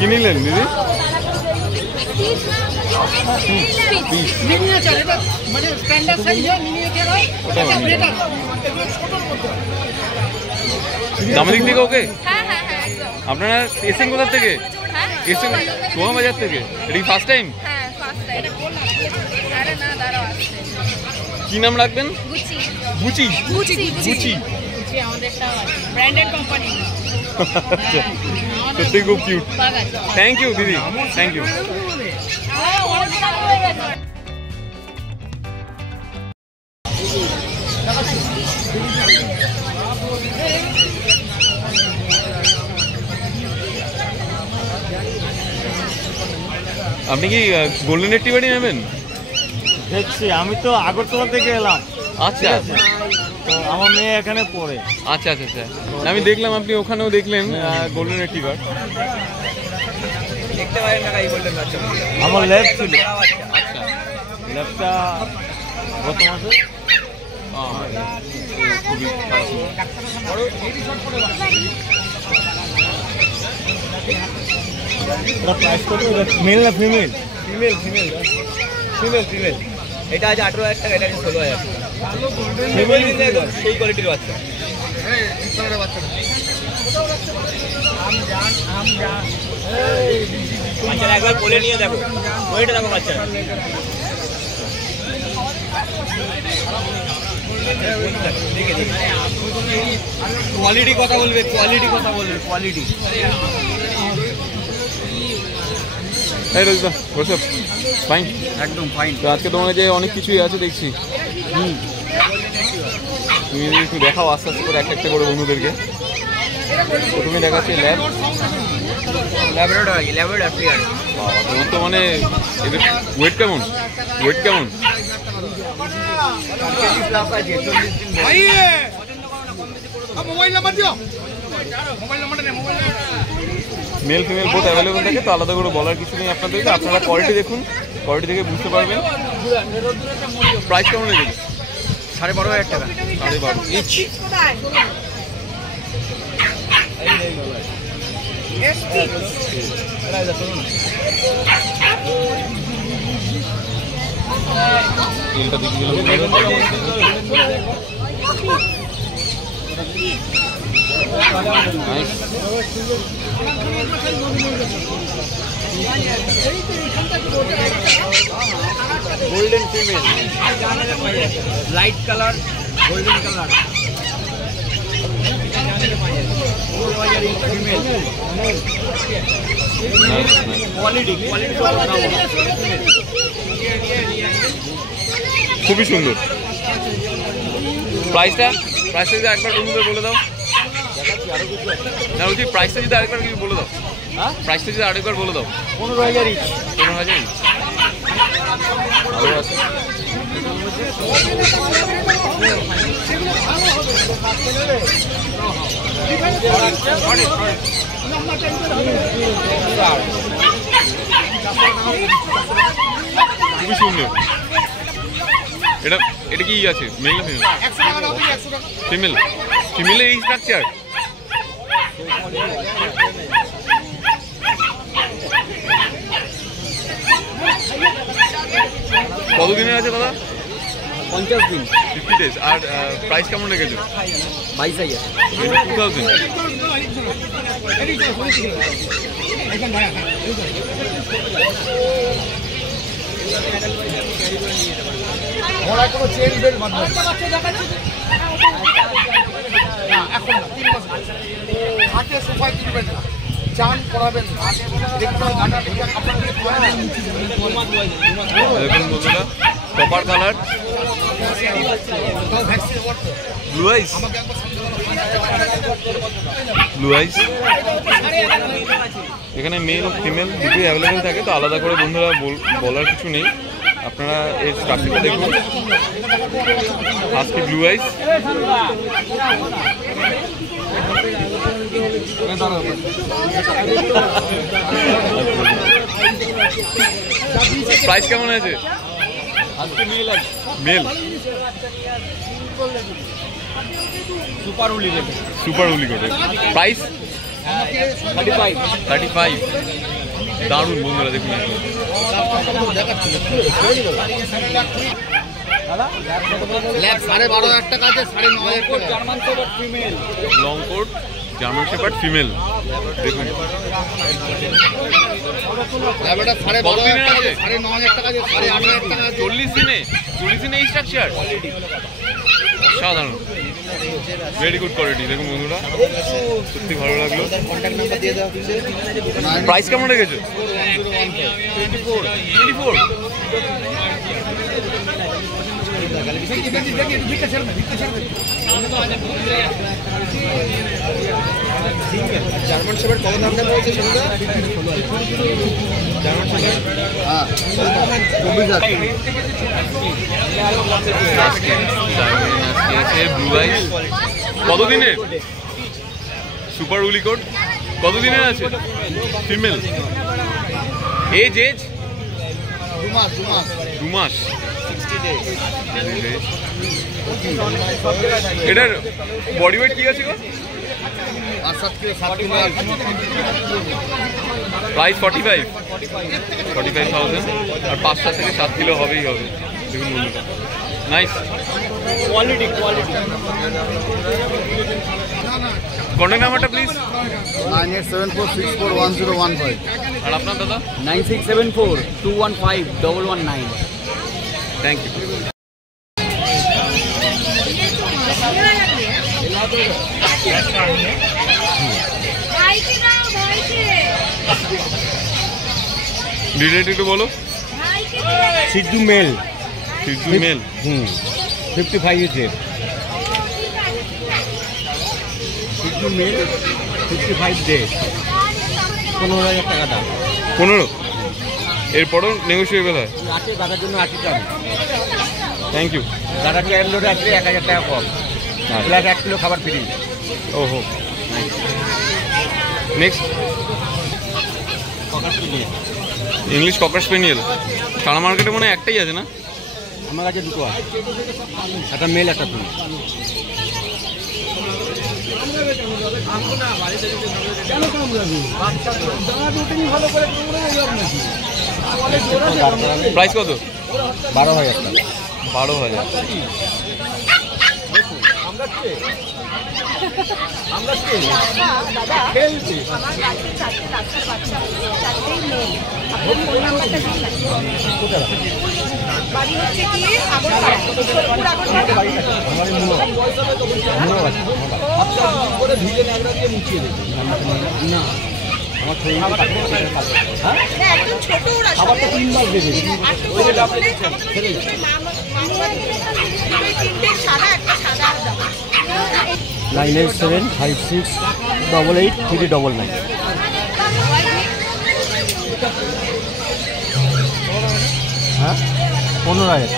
কি নিলেন দিদি? দামাদিক থেকে ওকে? আপনারা এসেন কোথা থেকে? এসেন সোহা বাজার থেকে? এটা কি ফার্স্ট টাইম? কি নাম রাখবেন? গুচি। গুচি সত্যি খুব কিউট। থ্যাংক ইউ দিদি, থ্যাংক ইউ। আপনি কি গোল্ডেনের টি বাড়ি নেবেন? দেখছি, আমি তো আগরতলা থেকে এলাম। আচ্ছা, তো আমার মেয়ে এখানে পড়ে। আচ্ছা আচ্ছা আচ্ছা, আমি দেখলাম আপনি ওখানেও দেখলেন গোল্ডেনের টি বার্ড। দেখতে পারেন না, এই গোল্ডেন বাচ্চা আমার ল্যাব ছিল। আচ্ছা, ল্যাবটা গত মাসে। খুবই প্রাইস কত? মেল না female? Female female female female. এটা আছে 18,000 টাকা, এটা আছে 16,000 টাকা। ফিমেল কিন্তু একদম সেই কোয়ালিটির বাচ্চা। বাচ্চারা একবার কোলে নিয়ে দেখো, ওইটা দেখো বাচ্চা। কোয়ালিটি কথা বলবে, কোয়ালিটি কথা বলবে, কোয়ালিটি। এই রোজদা বসে ফাইন, একদম ফাইন। তো আজকে তোমার যে অনেক কিছুই আছে দেখছি। তুমি একটু দেখাও আস্তে আস্তে করে একটা একটা করে বন্ধুদেরকে। প্রথমে দেখাচ্ছি ল্যাব, ল্যাবরেটরি, ল্যাবরেটরি। তোমার তো মানে এদের ওয়েট কেমন? ওয়েট কেমন? মেল ফিমেল বোথ অ্যাভেলেবল থাকে, তো আলাদা করে বলার কিছু নেই আপনাদেরকে। আপনারা কোয়ালিটি দেখুন, কোয়ালিটি দেখে বুঝতে পারবেন। প্রাইস কেমন রেখেছে? 12,500 টাকা। 12.5 ইচ। তেলটা দিকে golden female, light colour, golden colour. Quality quality খুবই সুন্দর। প্রাইসটা যদি একবার বন্ধুদের বলে দাও না, বলছি প্রাইসটা যদি আরেকবার কিছু বলে দাও। প্রাইসটা যদি আরেকবার বলে দাও। 15,000 ইচ। 15,000 ইচ। ভালো আছে। খুবই সুন্দর। এটা কি আছে? মেল না ফিমেল? ফিমেল। ফিমেলের এই স্ট্রাকচার। কতদিনের আছে দাদা? 50 দিন। 50 days। আর প্রাইস কেমন রেখেছো? 22,000। 2,000। কোনো চেন বেল্ট বাঁধবে এখন না, 3 মাস হাতে সোফায় তুলবেন না, চান করাবেন না। দেখুন বন্ধুরা, কপার কালার, ব্লু আইস, ব্লু আইস। এখানে মেল ফিমেল দুটোই অ্যাভেলেবেল থাকে, তো আলাদা করে বন্ধুরা বলার কিছু নেই। আপনারা এই স্ট্রাকচারটা দেখুন। আজকে ব্লু আইস, প্রাইস কেমন আছে? আজকে মেল আছে। মেল সুপার উলি দেবে। সুপার উলি করে। প্রাইস 35 দারুণ বন্ধুরা, দেখুন long coat German shepherd female, দেখুন চল্লিশ দিনে স্ট্রাকচার, সাধারণ ভেরি গুড কোয়ালিটি। দেখুন বন্ধুরা, সত্যি ভালো লাগলো। প্রাইস কেমন রেখেছো? 24। জার্মান শেপার্ড কত দাম রয়েছে সেটা? জার্মান শেপার্ড ব্লু আইস কতদিনের? সুপার উলি কোট কতদিনের আছে? ফিমেল, এজ 2 মাস। এটার বডি ওয়েট কি আছে গো? প্রাইস 45,000 আর 5-7 থেকে 7 কিলো হবেই হবে। দেখুন বন্ধুরা, নাইস কোয়ালিটি। কন্ট্যাক্ট নাম্বারটা প্লিজ। 9874641015। আর আপনার দাদা? 9674215119। Thank you. ডিটেইলস একটু বলো। Sindhu mail, 55 ইঞ্চের Sindhu mail, 55 day, 15,000 টাকা দাম। 15? এরপরও নেগোসিয়েবল হয়? আছে দাদার জন্য 80 টাকা। Thank you. দাদার ট্রায়াল লোডে আসলে 1000 টাকা কম, প্লাস 1 কিলো খাবার ফ্রি। ওহো, নেক্সট ইংলিশ ককার স্পেনিয়েল। সারা মার্কেটে মনে হয় একটাই আছে না? আমার কাছে দুটো আছে, একটা মেল একটা ফিমেল। প্রাইস কত? 12,000 টাকা। 12,000। নাইন 9756888399। হ্যাঁ, 15,000।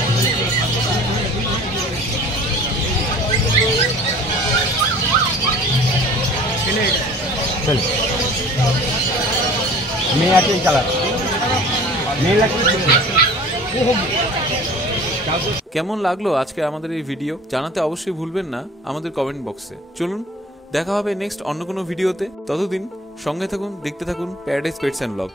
চলো, মেয়ে আছে কালার, মেয়ে লাগবে। কেমন লাগলো আজকে আমাদের এই ভিডিও জানাতে অবশ্যই ভুলবেন না আমাদের কমেন্ট বক্সে। চলুন দেখা হবে নেক্সট অন্য কোনো ভিডিওতে। ততদিন সঙ্গে থাকুন, দেখতে থাকুন প্যারাডাইস পেটস অ্যান্ড ব্লগ।